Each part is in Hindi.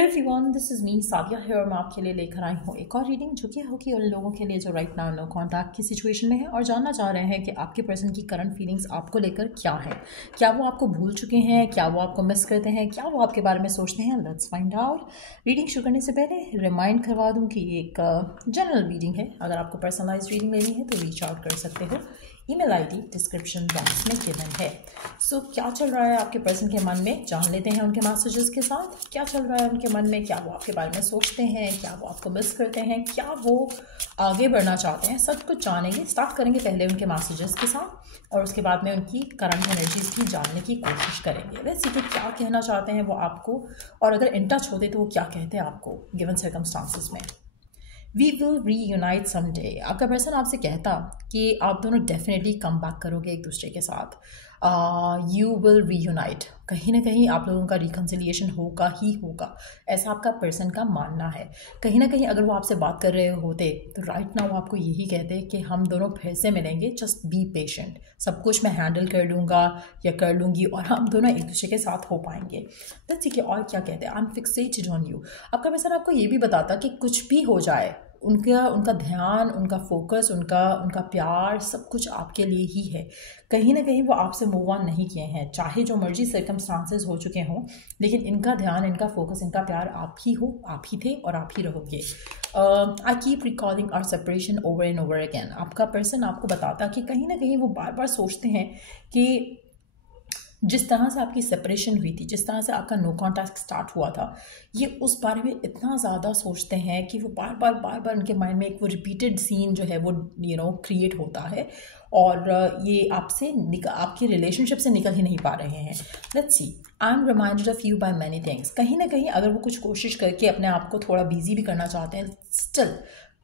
Everyone, this is me Sadia है और मैं आपके लिए लेकर आई हूँ एक और रीडिंग जो कि होगी उन लोगों के लिए जो राइट नाउ नो कॉन्टैक्ट की सिचुएशन में है और जानना चाह रहे हैं कि आपके पर्सन की करंट फीलिंग्स आपको लेकर क्या है। क्या वो आपको भूल चुके हैं, क्या वो आपको मिस करते हैं, क्या वो आपके बारे में सोचते हैं। Let's find out. रीडिंग शुरू करने से पहले रिमाइंड करवा दूँ कि एक जनरल रीडिंग है। अगर आपको पर्सनलाइज रीडिंग लेनी है तो रीच आउट कर सकते हो। ईमेल आईडी डिस्क्रिप्शन बॉक्स में गिवन है। क्या चल रहा है आपके पर्सन के मन में, जान लेते हैं उनके मैसेजेस के साथ। क्या चल रहा है उनके मन में, क्या वो आपके बारे में सोचते हैं, क्या वो आपको मिस करते हैं, क्या वो आगे बढ़ना चाहते हैं, सब कुछ जानेंगे। स्टार्ट करेंगे पहले उनके मैसेजेस के साथ और उसके बाद में उनकी करंट एनर्जीज की जानने की कोशिश करेंगे। वैसे कि क्या कहना चाहते हैं वो आपको, और अगर इन टच होते तो वो क्या कहते हैं आपको गिवन सर्कमस्टांसिस में। We will reunite someday. आपका पर्सन आपसे कहता कि आप दोनों डेफिनेटली कम बैक करोगे एक दूसरे के साथ। You will reunite. कहीं ना कहीं आप लोगों का रिकन्सिलिएशन होगा ही होगा, ऐसा आपका पर्सन का मानना है। कहीं ना कहीं अगर वो आपसे बात कर रहे होते तो राइट नाउ आपको यही कहते कि हम दोनों फिर से मिलेंगे, जस्ट बी पेशेंट, सब कुछ मैं हैंडल कर लूँगा या कर लूँगी और हम दोनों एक दूसरे के साथ हो पाएंगे। तो ठीक है, और क्या कहते हैं, I am fixated on you. आपका पर्सन आपको ये भी बताता कि कुछ भी हो जाए, उनका ध्यान, उनका फोकस, उनका प्यार सब कुछ आपके लिए ही है। कहीं ना कहीं वो आपसे मूव ऑन नहीं किए हैं, चाहे जो मर्जी सर्कमस्टांसेस हो चुके हों, लेकिन इनका ध्यान, इनका फोकस, इनका प्यार आप ही हो, आप ही थे और आप ही रहोगे। I keep recalling our separation over and over again. आपका पर्सन आपको बताता कि कहीं ना कहीं वो बार बार सोचते हैं कि जिस तरह से आपकी सेपरेशन हुई थी, जिस तरह से आपका नो कॉन्टैक्ट स्टार्ट हुआ था, ये उस बारे में इतना ज़्यादा सोचते हैं कि वो बार बार उनके माइंड में एक वो रिपीटेड सीन जो है वो क्रिएट होता है और ये आपके रिलेशनशिप से निकल ही नहीं पा रहे हैं। Let's see, I am reminded of you by many things. कहीं ना कहीं अगर वो कुछ कोशिश करके अपने आप को थोड़ा बिजी भी करना चाहते हैं, स्टिल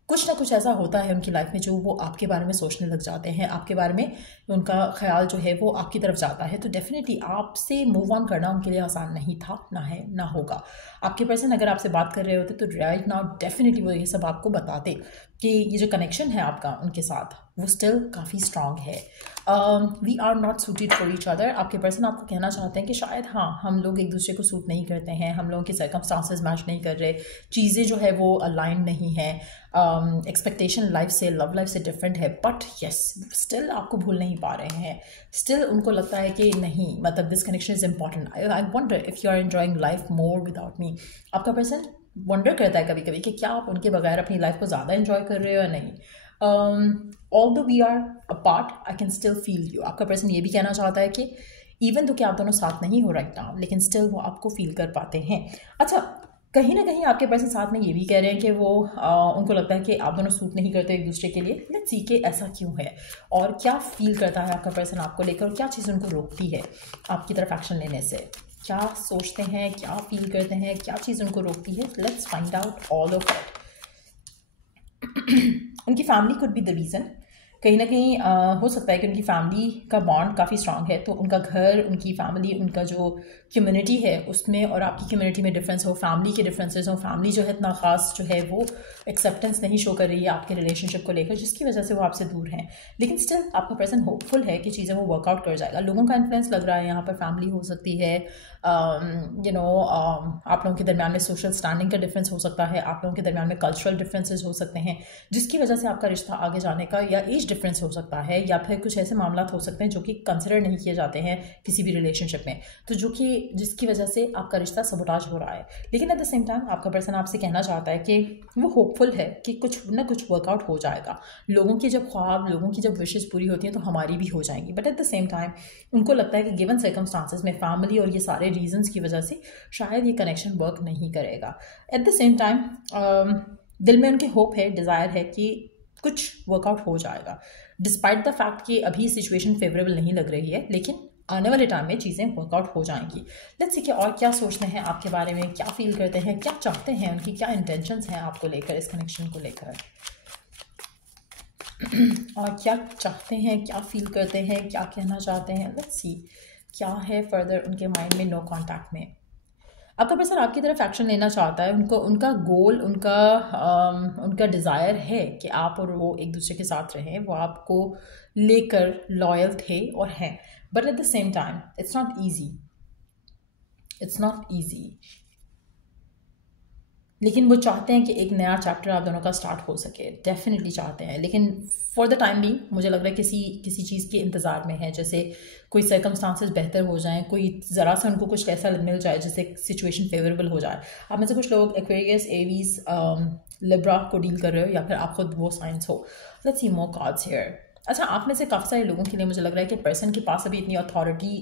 कुछ ना कुछ ऐसा होता है उनकी लाइफ में जो वो आपके बारे में सोचने लग जाते हैं, आपके बारे में उनका ख्याल जो है वो आपकी तरफ जाता है। तो डेफिनेटली आपसे मूव ऑन करना उनके लिए आसान नहीं था, ना है, ना होगा। आपके पर्सन अगर आपसे बात कर रहे होते तो राइट नाउ डेफिनेटली वो ये सब आपको बताते कि ये जो कनेक्शन है आपका उनके साथ वो स्टिल काफ़ी स्ट्रांग है। We are not suited for each other. आपके पर्सन आपको कहना चाहते हैं कि शायद हाँ, हम लोग एक दूसरे को सूट नहीं करते हैं, हम लोगों की सर्कमस्टांसेस मैच नहीं कर रहे, चीज़ें जो है वो अलाइन नहीं है, एक्सपेक्टेशन लाइफ से, लव लाइफ से डिफरेंट है। बट येस, स्टिल आपको भूल नहीं पा रहे हैं। स्टिल उनको लगता है कि नहीं, मतलब this connection is important. I wonder if you are enjoying life more without me. आपका पर्सन वंडर करता है कभी कभी कि क्या आप उनके बगैर अपनी लाइफ को ज़्यादा एंजॉय कर रहे हो या नहीं। Although we are apart, I can still feel you. आपका पर्सन ये भी कहना चाहता है कि इवन तो कि आप दोनों साथ नहीं हो राइट नाउ, लेकिन स्टिल वो आपको फील कर पाते हैं। अच्छा, कहीं ना कहीं आपके पर्सन साथ में ये भी कह रहे हैं कि वो उनको लगता है कि आप दोनों सूट नहीं करते एक दूसरे के लिए। लेट्स सी कि ऐसा क्यों है और क्या फील करता है आपका पर्सन आपको लेकर, और क्या चीज़ उनको रोकती है आपकी तरफ एक्शन लेने से। क्या सोचते हैं, क्या फील करते हैं, क्या चीज़ उनको रोकती है। Let's find out all of it. उनकी family could be the reason. कहीं ना कहीं हो सकता है कि उनकी फैमिली का बॉन्ड काफ़ी स्ट्रांग है, तो उनका घर, उनकी फैमिली, उनका जो कम्युनिटी है उसमें और आपकी कम्युनिटी में डिफरेंस हो, फैमिली के डिफरेंसेस हो, फैमिली जो है इतना ख़ास जो है वो एक्सेप्टेंस नहीं शो कर रही है आपके रिलेशनशिप को लेकर, जिसकी वजह से वो आपसे दूर हैं। लेकिन स्टिल आपका पर्सन होपफुल है कि चीज़ें वो वर्कआउट कर जाएगा। लोगों का इन्फ्लुएंस लग रहा है यहाँ पर, फैमिली हो सकती है, आप लोगों के दरमियान में सोशल स्टैंडिंग का डिफरेंस हो सकता है, आप लोगों के दरमियान में कल्चरल डिफरेंसेस हो सकते हैं, जिसकी वजह से आपका रिश्ता आगे जाने का, या एज डिफरेंस हो सकता है, या फिर कुछ ऐसे मामला हो सकते हैं जो कि कंसिडर नहीं किए जाते हैं किसी भी रिलेशनशिप में, तो जिसकी वजह से आपका रिश्ता सबोटाज हो रहा है। लेकिन एट द सेम टाइम आपका पर्सन आपसे कहना चाहता है कि वो होपफुल है कि कुछ ना कुछ वर्कआउट हो जाएगा। लोगों की जब ख्वाब, लोगों की जब विशेष पूरी होती हैं तो हमारी भी हो जाएंगी। But at the same time उनको लगता है कि गिवन सर्कमस्टांसेस में फैमिली और ये सारे रीजंस की वजह से शायद ये कनेक्शन वर्क नहीं करेगा। एट द सेम टाइम दिल में उनके होप है, डिज़ायर है कि कुछ वर्कआउट हो जाएगा, डिस्पाइट द फैक्ट कि अभी सिचुएशन फेवरेबल नहीं लग रही है, लेकिन आने वाले टाइम में चीज़ें वर्कआउट हो जाएंगी। लेट्स सी कि और क्या सोचते हैं आपके बारे में, क्या फील करते हैं, क्या चाहते हैं, उनकी क्या इंटेंशंस हैं आपको लेकर, इस कनेक्शन को लेकर, और क्या चाहते हैं, क्या फील करते हैं, क्या कहना चाहते हैं। लेट्स सी क्या है फर्दर उनके माइंड में नो कॉन्टैक्ट में। आपका पर्सन आपकी तरफ एक्शन लेना चाहता है, उनका गोल, उनका डिज़ायर है कि आप और वो एक दूसरे के साथ रहें, वो आपको लेकर लॉयल थे और हैं। But at the same time it's not easy, it's not easy. लेकिन वो चाहते हैं कि एक नया चैप्टर आप दोनों का स्टार्ट हो सके, डेफिनेटली चाहते हैं, लेकिन फॉर द टाइम बीइंग मुझे लग रहा है किसी किसी चीज़ के इंतज़ार में है, जैसे कोई सर्कमस्टांसेस बेहतर हो जाएं, कोई ज़रा सा उनको कुछ ऐसा मिल जाए जिससे सिचुएशन फेवरेबल हो जाए। आप में से कुछ लोग एक्वेरियस, एरीज, लिब्रा को डील कर रहे हो, या फिर आप खुद वो साइंस हो। Let's see more cards here. अच्छा, आप में से काफ़ी सारे लोगों के लिए मुझे लग रहा है कि पर्सन के पास अभी इतनी अथॉरिटी,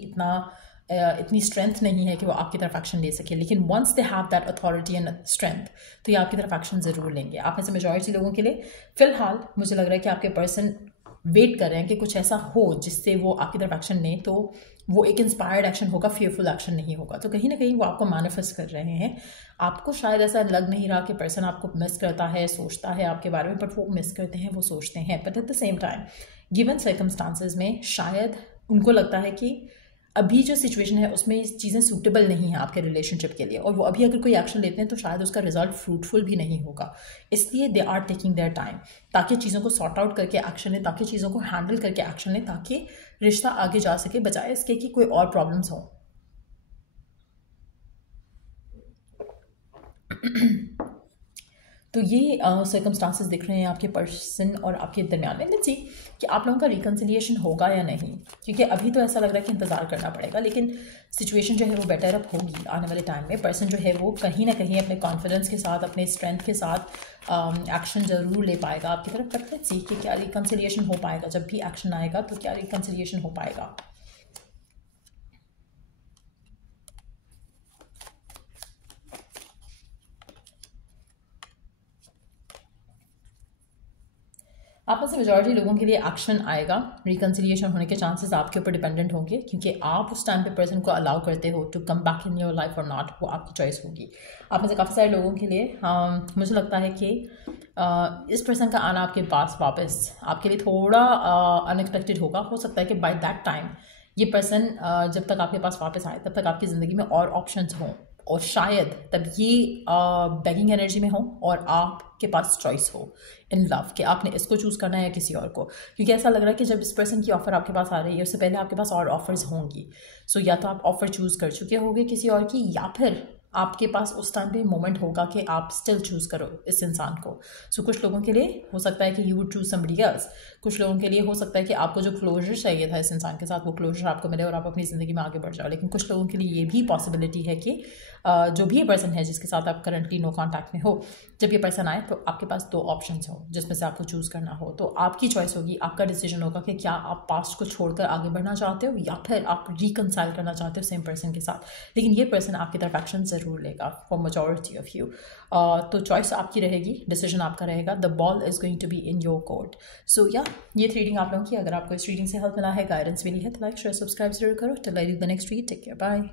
इतनी स्ट्रेंथ नहीं है कि वो आपकी तरफ एक्शन ले सके, लेकिन once they have that authority and strength तो ये आपकी तरफ एक्शन ज़रूर लेंगे। आप में से मेजॉरिटी लोगों के लिए फ़िलहाल मुझे लग रहा है कि आपके पर्सन वेट कर रहे हैं कि कुछ ऐसा हो जिससे वो आपकी तरफ एक्शन लें, तो वो एक इंस्पायर्ड एक्शन होगा, फेयरफुल एक्शन नहीं होगा। तो कहीं ना कहीं वो आपको मैनिफेस्ट कर रहे हैं। आपको शायद ऐसा लग नहीं रहा कि पर्सन आपको मिस करता है, सोचता है आपके बारे में, बट वो मिस करते हैं, वो सोचते हैं। But at the same time given circumstances में शायद उनको लगता है कि अभी जो सिचुएशन है उसमें चीज़ें सूटेबल नहीं हैं आपके रिलेशनशिप के लिए, और वो अभी अगर कोई एक्शन लेते हैं तो शायद उसका रिजल्ट फ्रूटफुल भी नहीं होगा। इसलिए they are taking their time, ताकि चीज़ों को सॉर्ट आउट करके एक्शन लें, ताकि चीज़ों को हैंडल करके एक्शन लें, ताकि रिश्ता आगे जा सके, बजाय इसके कि कोई और प्रॉब्लम्स हों। तो ये सर्कमस्टांसेस दिख रहे हैं आपके पर्सन और आपके दरमियान में। लेट्स सी कि आप लोगों का रिकन्सिलिएशन होगा या नहीं, क्योंकि अभी तो ऐसा लग रहा है कि इंतज़ार करना पड़ेगा, लेकिन सिचुएशन जो है वो बेटर अप होगी आने वाले टाइम में। पर्सन जो है वो कहीं ना कहीं अपने कॉन्फिडेंस के साथ, अपने स्ट्रेंथ के साथ एक्शन ज़रूर ले पाएगा आपकी तरफ। बट लेट्स सी कि क्या रिकन्सिलिएशन हो पाएगा, जब भी एक्शन आएगा तो क्या रिकन्सिलिएशन हो पाएगा। आप में से मेजॉरिटी लोगों के लिए एक्शन आएगा, रिकन्सिलिएशन होने के चांसेस आपके ऊपर डिपेंडेंट होंगे, क्योंकि आप उस टाइम पे पर्सन को अलाउ करते हो to come back in your life और नॉट, वो आपकी चॉइस होगी। आप में से काफ़ी सारे लोगों के लिए मुझे लगता है कि इस पर्सन का आना आपके पास वापस आपके लिए थोड़ा अनएक्सपेक्टेड होगा। हो सकता है कि बाय दैट टाइम ये पर्सन जब तक आपके पास वापस आए तब तक आपकी ज़िंदगी में और ऑप्शंस हों, और शायद तब ये बैगिंग एनर्जी में हो और आपके पास चॉइस हो इन लव कि आपने इसको चूज़ करना है या किसी और को। क्योंकि ऐसा लग रहा है कि जब इस पर्सन की ऑफ़र आपके पास आ रही है, उससे पहले आपके पास और ऑफर्स होंगी। सो या तो आप ऑफ़र चूज़ कर चुके होंगे किसी और की, या फिर आपके पास उस टाइम पे मोमेंट होगा कि आप स्टिल चूज़ करो इस इंसान को। सो कुछ लोगों के लिए हो सकता है कि you would choose somebody else. कुछ लोगों के लिए हो सकता है कि आपको जो क्लोजर चाहिए था इस इंसान के साथ, वो क्लोजर आपको मिले और आप अपनी ज़िंदगी में आगे बढ़ जाओ। लेकिन कुछ लोगों के लिए ये भी पॉसिबिलिटी है कि जो भी ये पर्सन है जिसके साथ आप करंटली नो कॉन्टैक्ट में हो, जब ये पर्सन आए तो आपके पास 2 ऑप्शंस हो जिसमें से आपको चूज़ करना हो। तो आपकी चॉइस होगी, आपका डिसीजन होगा कि क्या आप पास्ट को छोड़कर आगे बढ़ना चाहते हो या फिर आप रिकनसाइल करना चाहते हो सेम पर्सन के साथ। लेकिन ये पर्सन आपकी तरफ एक्शन ज़रूर लेगा फॉर मेजॉरिटी ऑफ यू। तो चॉइस आपकी रहेगी, डिसीजन आपका रहेगा। The ball is going to be in your court. So या ये रीडिंग आप लोगों की, अगर आपको इस रीडिंग से हेल्प मिला है, गाइडेंस मिली है, तो लाइक शेयर सब्सक्राइब जरूर करो। Till I do the next read, take care, bye.